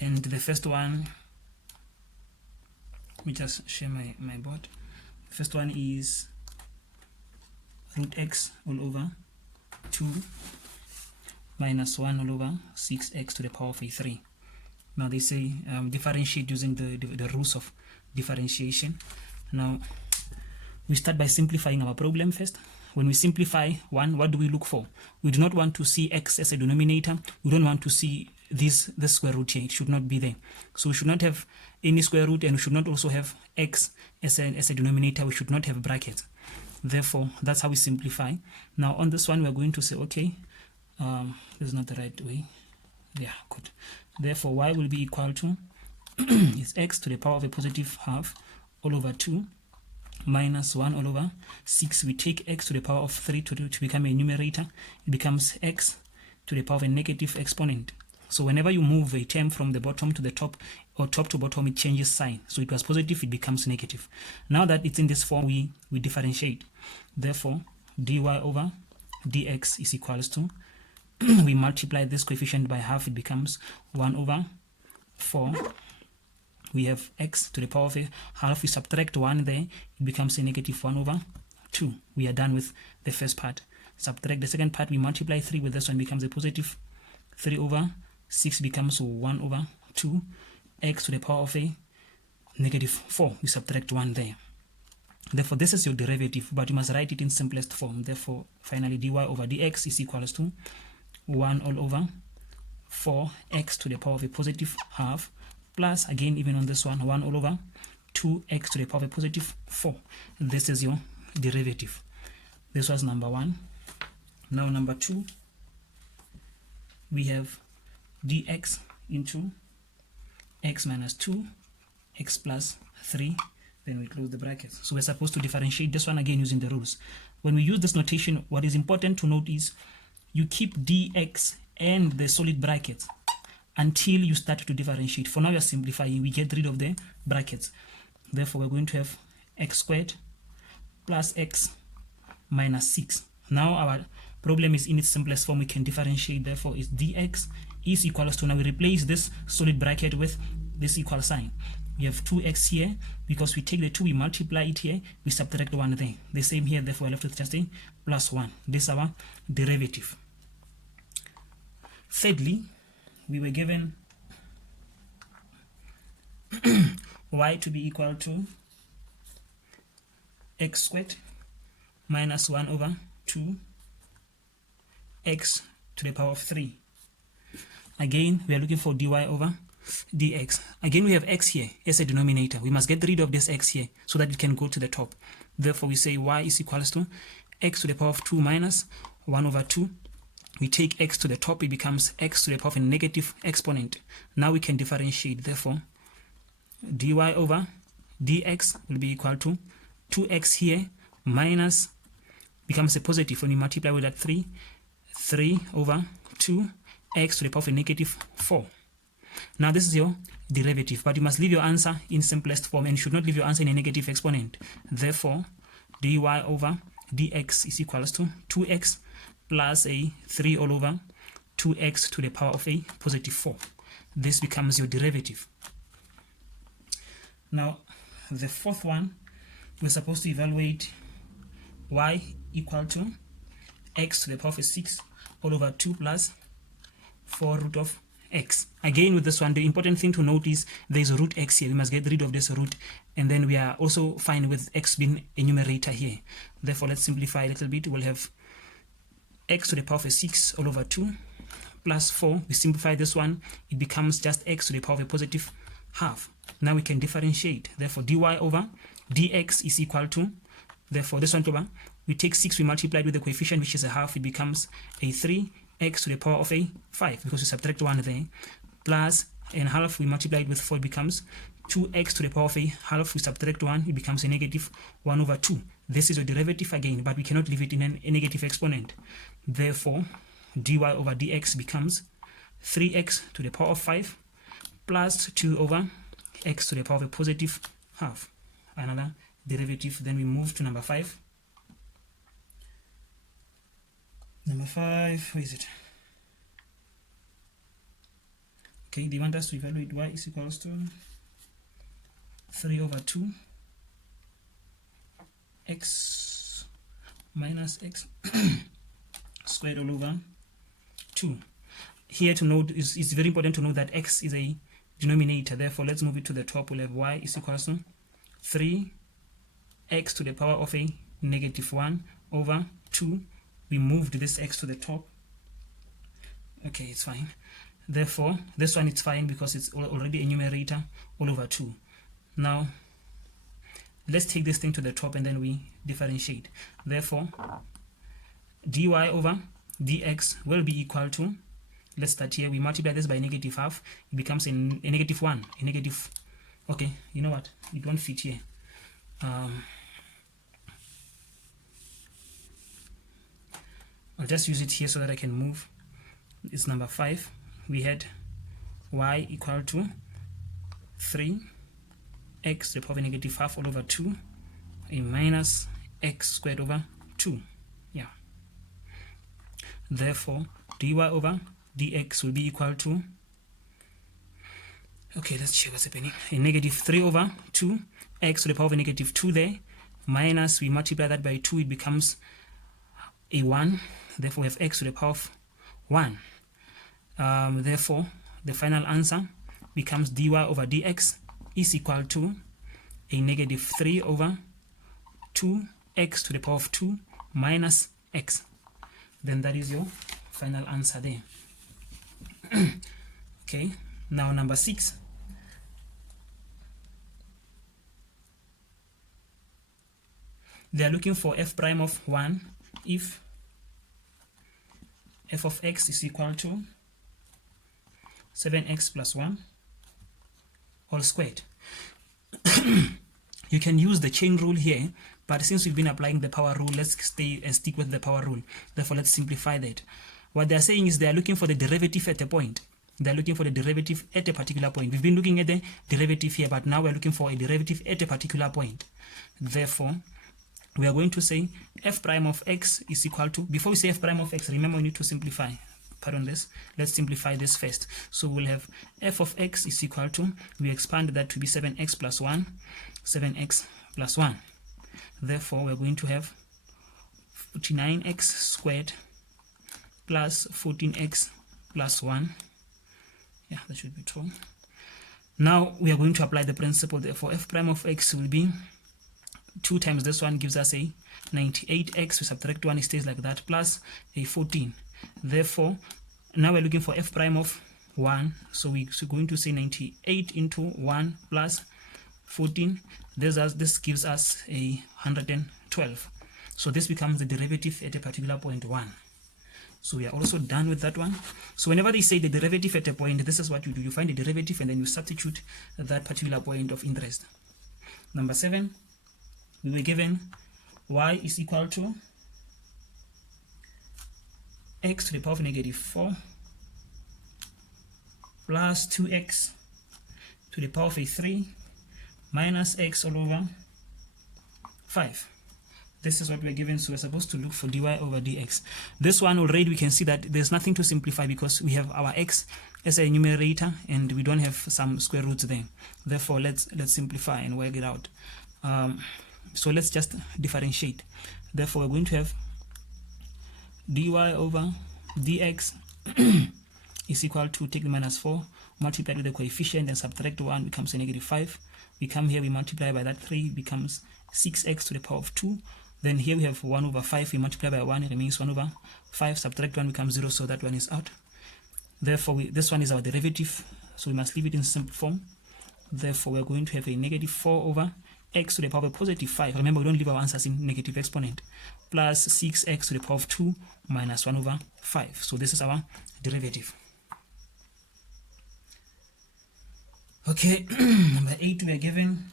And the first one, let me just share my board. The first one is root x all over 2 minus 1 all over 6x to the power of 3. Now they say differentiate using the rules of differentiation. Now we start by simplifying our problem first. When we simplify one, what do we look for? We do not want to see x as a denominator. We don't want to see this square root here. It should not be there. So we should not have any square root, and we should not also have x as a denominator. We should not have brackets. Therefore, that's how we simplify. Now on this one, we're going to say, okay, this is not the right way. Yeah, good. Therefore, y will be equal to is x to the power of a positive half all over 2 minus 1 all over 6. We take x to the power of 3 to become a numerator. It becomes x to the power of a negative exponent. So whenever you move a term from the bottom to the top or top to bottom, it changes sign. So it was positive, it becomes negative. Now that it's in this form, we differentiate. Therefore, dy over dx is equals to, we multiply this coefficient by half, it becomes 1 over 4. We have x to the power of a half. We subtract 1 there, it becomes a negative 1 over 2. We are done with the first part. Subtract the second part, we multiply 3 with this one, becomes a positive 3 over 6, becomes 1 over 2. X to the power of a negative 4. We subtract 1 there. Therefore, this is your derivative, but you must write it in simplest form. Therefore, finally, dy over dx is equals to 1 all over 4x to the power of a positive half, plus, again, even on this one, 1 all over 2x to the power of a positive 4. This is your derivative. This was number 1. Now, number 2, we have dx into x minus 2, x plus 3, then we close the brackets. So we're supposed to differentiate this one again using the rules. When we use this notation, what is important to note is you keep dx and the solid brackets until you start to differentiate. For now, we are simplifying. We get rid of the brackets. Therefore, we're going to have x squared plus x minus 6. Now our problem is in its simplest form. We can differentiate. Therefore, is dx is equals to, now we replace this solid bracket with this equal sign. We have 2x here, because we take the 2, we multiply it here, we subtract 1 there. The same here, therefore we're left with just a plus 1. This is our derivative. Thirdly, we were given y to be equal to x squared minus 1 over 2 x to the power of 3. Again, we are looking for dy over dx. Again, we have x here as a denominator. We must get rid of this x here so that it can go to the top. Therefore, we say y is equals to x to the power of 2 minus 1 over 2. We take x to the top, it becomes x to the power of a negative exponent. Now we can differentiate. Therefore, dy over dx will be equal to 2x here minus, becomes a positive when you multiply with that 3 over 2 x to the power of a negative 4. Now this is your derivative, but you must leave your answer in simplest form and should not leave your answer in a negative exponent. Therefore, dy over dx is equals to 2x plus a 3 all over 2x to the power of a positive 4. This becomes your derivative. Now, the fourth one, we're supposed to evaluate y equal to x to the power of a 6 all over 2 plus 4 root of x. Again, with this one, the important thing to note is there is a root x here. We must get rid of this root, and then we are also fine with x being a numerator here. Therefore, let's simplify a little bit. We'll have x to the power of a 6 all over 2 plus 4. We simplify this one, it becomes just x to the power of a positive half. Now we can differentiate. Therefore, dy over dx is equal to, therefore this one over, we take 6, we multiply with the coefficient which is a half, it becomes a 3x to the power of a 5, because we subtract 1 there, plus and half, we multiply it with 4, it becomes 2x to the power of a half, we subtract 1, it becomes a negative 1 over 2. This is a derivative again, but we cannot leave it in a negative exponent. Therefore, dy over dx becomes 3x to the power of 5 plus 2 over x to the power of a positive half. Another derivative. Then we move to number 5. Number 5, where is it? Okay, they want us to evaluate y is equals to 3 over 2 x minus x squared all over 2. Here to note, it's very important to know that x is a denominator. Therefore, let's move it to the top. We'll have y is equals to 3x to the power of a negative 1 over 2. We moved this x to the top. Okay, it's fine. Therefore, this one is fine because it's already a numerator all over 2. Now, let's take this thing to the top and then we differentiate. Therefore, dy over dx will be equal to, let's start here, we multiply this by negative half, it becomes a negative 1, a negative, okay, you know what, it won't fit here. I'll just use it here so that I can move. It's number 5. We had y equal to 3x to the power of negative half all over 2, a minus x squared over 2. Yeah. Therefore, dy over dx will be equal to, okay, let's check what's happening. A negative 3 over 2, x to the power of negative 2 there, minus, we multiply that by 2, it becomes a 1. Therefore, we have x to the power of 1. Therefore, the final answer becomes dy over dx is equal to a negative 3 over 2x to the power of 2 minus x. Then that is your final answer there. Okay, now number 6. They are looking for f prime of 1 if f of x is equal to 7x plus 1 all squared. You can use the chain rule here, but since we've been applying the power rule, let's stay and stick with the power rule. Therefore, let's simplify that. What they're saying is they're looking for the derivative at a point. They're looking for the derivative at a particular point. We've been looking at the derivative here, but now we're looking for a derivative at a particular point. Therefore, we are going to say f prime of x is equal to, before we say f prime of x, remember we need to simplify. Pardon this. Let's simplify this first. So we'll have f of x is equal to, we expand that to be 7x plus 1, 7x plus 1. Therefore, we're going to have 49x squared plus 14x plus 1. Yeah, that should be true. Now we are going to apply the principle. Therefore, f prime of x will be 2 times this one gives us a 98x. We subtract 1, it stays like that, plus a 14. Therefore, now we're looking for f prime of 1. So we're going to say 98 into 1 plus 14. This gives us a 112. So this becomes the derivative at a particular point 1. So we are also done with that one. So whenever they say the derivative at a point, this is what you do. You find the derivative and then you substitute that particular point of interest. Number 7, we were given y is equal to x to the power of negative 4 plus 2x to the power of a 3 minus x all over 5. This is what we're given, so we're supposed to look for dy over dx. This one already we can see that there's nothing to simplify because we have our x as a numerator and we don't have some square roots there. Therefore, let's simplify and work it out. So let's just differentiate. Therefore, we're going to have dy over dx is equal to, take the minus 4, multiply with the coefficient and subtract 1 becomes a negative 5. We come here, we multiply by that 3, becomes 6x to the power of 2. Then here we have 1 over 5, we multiply by 1, it remains 1 over 5, subtract 1 becomes 0, so that one is out. Therefore, this one is our derivative, so we must leave it in simple form. Therefore, we're going to have a negative 4 over x to the power of positive 5. Remember, we don't leave our answers in negative exponent. Plus 6x to the power of 2 minus 1 over 5. So this is our derivative. Okay, number 8, we are given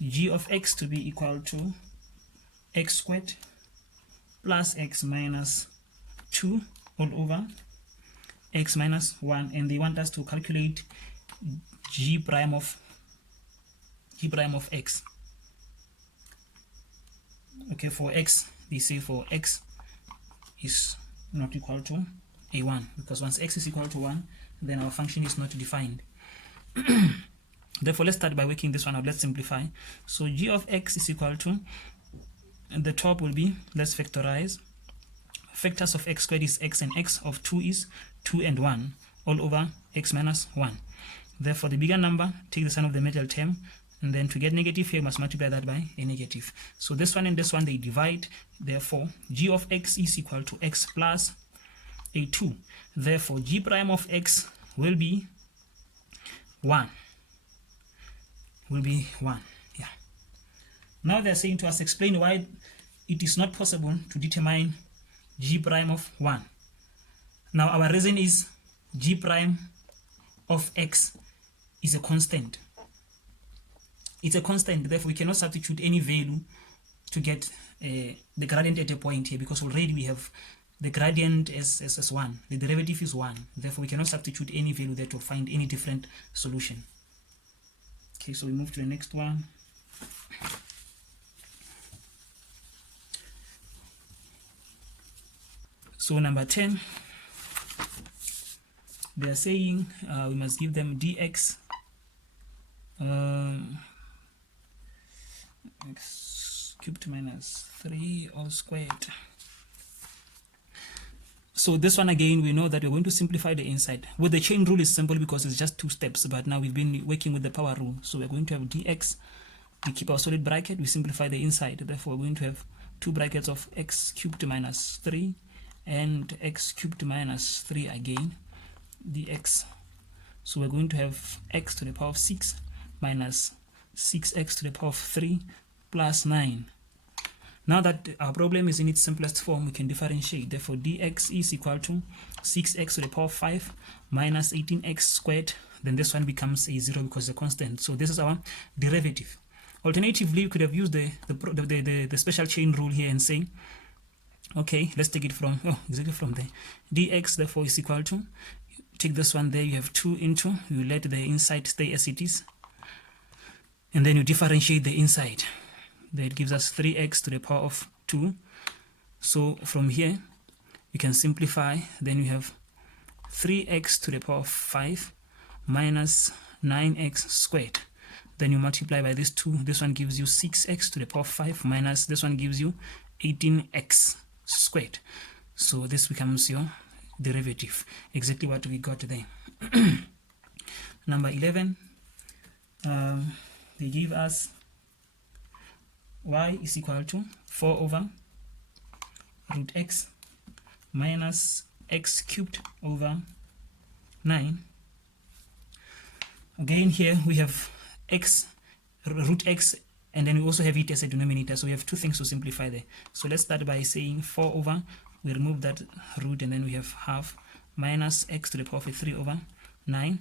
g of x to be equal to x squared plus x minus 2 all over x minus 1, and they want us to calculate g prime of x. Okay, for x, they say for x is not equal to a 1, because once x is equal to 1, then our function is not defined. Therefore, let's start by working this one out. Let's simplify. So g of x is equal to, and the top will be, let's factorize. Factors of x squared is x, and x of 2 is 2 and 1, all over x minus 1. Therefore, the bigger number, take the sign of the middle term, and then to get negative here, must multiply that by a negative. So this one and this one, they divide. Therefore, g of x is equal to x plus a 2. Therefore, g prime of x will be 1. Will be 1. Yeah. Now they're saying to us, explain why it is not possible to determine g prime of 1. Now our reason is g prime of x is a constant. It's a constant, therefore we cannot substitute any value to get the gradient at a point here, because already we have the gradient as 1. The derivative is 1. Therefore we cannot substitute any value there to find any different solution. Okay, so we move to the next one. So number 10, they are saying we must give them dx x cubed minus 3 all squared. So this one again, we know that we're going to simplify the inside. With the chain rule is simple because it's just 2 steps, but now we've been working with the power rule. So we're going to have dx, we keep our solid bracket, we simplify the inside. Therefore we're going to have 2 brackets of x cubed minus 3 and x cubed minus 3 again, dx. So we're going to have x to the power of 6 minus 6x to the power of 3 plus 9. Now that our problem is in its simplest form, we can differentiate. Therefore, dx is equal to 6x to the power of 5 minus 18x squared. Then this one becomes a 0 because it's a constant. So this is our derivative. Alternatively, we could have used the special chain rule here and say, okay, let's take it from, exactly from there. dx, therefore, is equal to, take this one there, you have 2 into, you let the inside stay as it is, and then you differentiate the inside. That gives us 3x to the power of 2. So from here, you can simplify. Then you have 3x to the power of 5 minus 9x squared. Then you multiply by this 2. This one gives you 6x to the power of 5 minus this one gives you 18x squared. So this becomes your derivative. Exactly what we got there. Number 11, they give us y is equal to 4 over root x minus x cubed over 9. Again, here we have x, root x, and then we also have it as a denominator. So we have 2 things to simplify there. So let's start by saying 4 over, we remove that root, and then we have half minus x to the power of 3 over 9.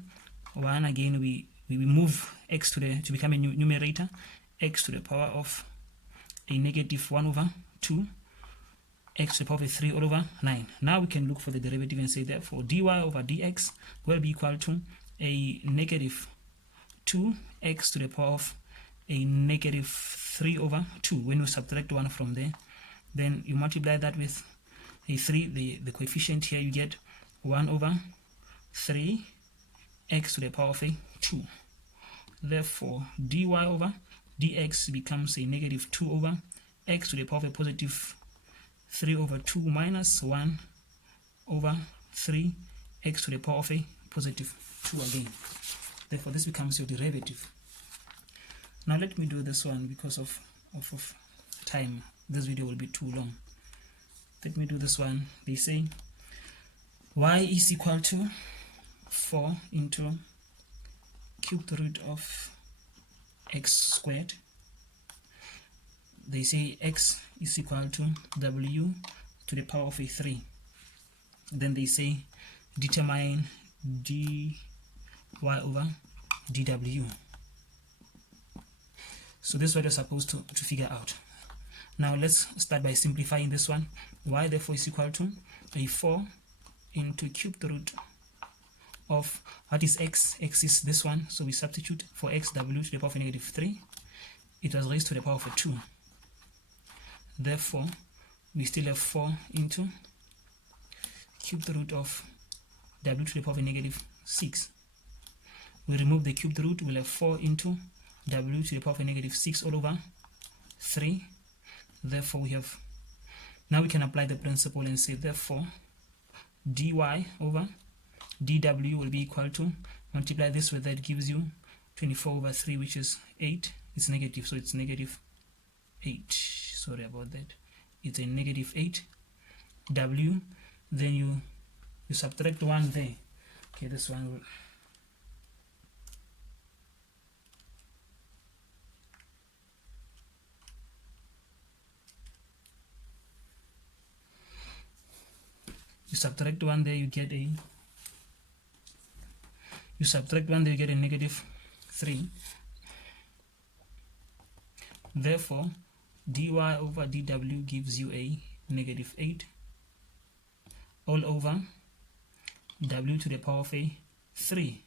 1 again, we move x to become a numerator, x to the power of a negative 1 over 2, x to the power of 3 all over 9. Now we can look for the derivative and say therefore dy over dx will be equal to a negative 2x to the power of a negative 3 over 2. When you subtract 1 from there, then you multiply that with a 3, the coefficient here, you get 1 over 3 x to the power of a 2. Therefore dy over dx becomes a negative 2 over x to the power of a positive 3 over 2 minus 1 over 3 x to the power of a positive 2 again. Therefore this becomes your derivative. Now let me do this one because of time. This video will be too long. Let me do this one. They say y is equal to 4 into cubed root of x squared. They say x is equal to w to the power of a 3. Then they say determine dy over dw. So this is what you're supposed to figure out. Now let's start by simplifying this one. Y therefore is equal to a 4 into cubed root of, what is x? X is this one, so we substitute for x, w to the power of a negative 3. It was raised to the power of a 2. Therefore we still have 4 into cubed root of w to the power of a negative 6. We remove the cubed root, we'll have 4 into w to the power of a negative 6 all over 3. Therefore, now we can apply the principle and say, therefore, dy over dw will be equal to, multiply this with that, gives you 24 over 3, which is 8. It's negative, so it's negative 8. Sorry about that. It's a negative 8 w. Then you subtract 1 there. Okay, this one will... You subtract 1 there, you get a... You subtract 1 there, you get a negative 3. Therefore, dy over dw gives you a negative 8 all over w to the power of a 3.